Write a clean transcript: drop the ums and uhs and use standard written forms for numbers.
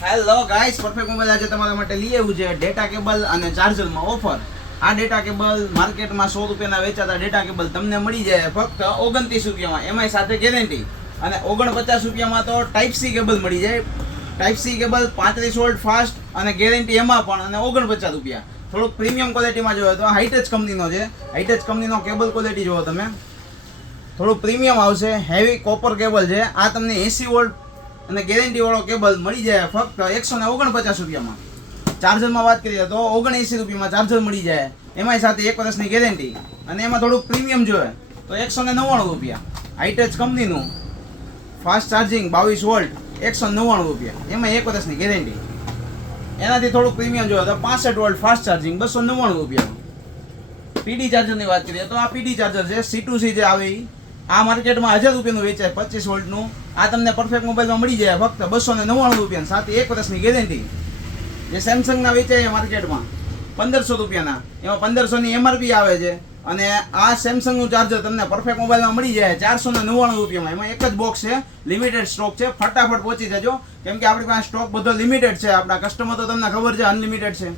Hello guys, perfect mobile આજે તમારા માટે લઈ આવ્યું છે ડેટા કેબલ અને ચાર્જરમાં ઓફર. આ ડેટા કેબલ માર્કેટમાં 100 રૂપિયાના વેચાતા ડેટા કેબલ તમને મળી જાય ફક્ત 29 રૂપિયામાં, એમાંય સાથે ગેરંટી. અને 49 રૂપિયામાં તો ટાઈપ સી કેબલ મળી જાય. Type C cable 35 volt fast અને ગેરંટી એમાં પણ, અને 49 રૂપિયા. થોડુંક પ્રીમિયમ ક્વોલિટીમાં જોયો તો હાઈટેચ કંપનીનો છે. હાઈટેચ કંપનીનો કેબલ ક્વોલિટી જોવો તમે, થોડું પ્રીમિયમ આવશે. હેવી કોપર કેબલ છે. આ તમને 80 વોલ્ટ અને ગેરંટી વાળો કેબલ મળી જાય ફક્ત 149 રૂપિયામાં. ચાર્જરમાં વાત કરીએ તો 79 રૂપિયામાં ચાર્જર મળી જાય, એમાંય સાથે 1 વર્ષની ગેરંટી. અને એમાં થોડુંક પ્રીમિયમ જોઈએ તો 199 રૂપિયા. હાઈટેચ કંપનીનું ફાસ્ટ ચાર્જિંગ 22 વોલ્ટ 199 રૂપિયા, એમાં 1 વર્ષની ગેરંટી. એનાથી થોડુંક પ્રીમિયમ જોઈએ તો 65 વોલ્ટ ફાસ્ટ ચાર્જિંગ 299 રૂપિયા. પીડી ચાર્જરની વાત કરીએ તો આ પીડી ચાર્જર છે, C2C જે આવે એ. આ માર્કેટમાં 1000 રૂપિયાનું વેચાય 25 વોલ્ટનું. આ તમને પરફેક્ટ મોબાઈલમાં મળી જાય ફક્ત 299 રૂપિયા, સાથે 1 વર્ષની ગેરંટી. જે સેમસંગના વેચાય માર્કેટમાં 1500 રૂપિયાના, એમાં 1500ની MRP આવે છે. અને આ સેમસંગનું ચાર્જર તમને પરફેક્ટ મોબાઈલમાં મળી જાય 499 રૂપિયામાં. એમાં એક જ બોક્સ છે, લિમિટેડ સ્ટોક છે. ફટાફટ પહોંચી જજો, કેમ કે આપણી પાસે સ્ટોક બધો લિમિટેડ છે. આપણા કસ્ટમર તો તમને ખબર છે અનલિમિટેડ છે.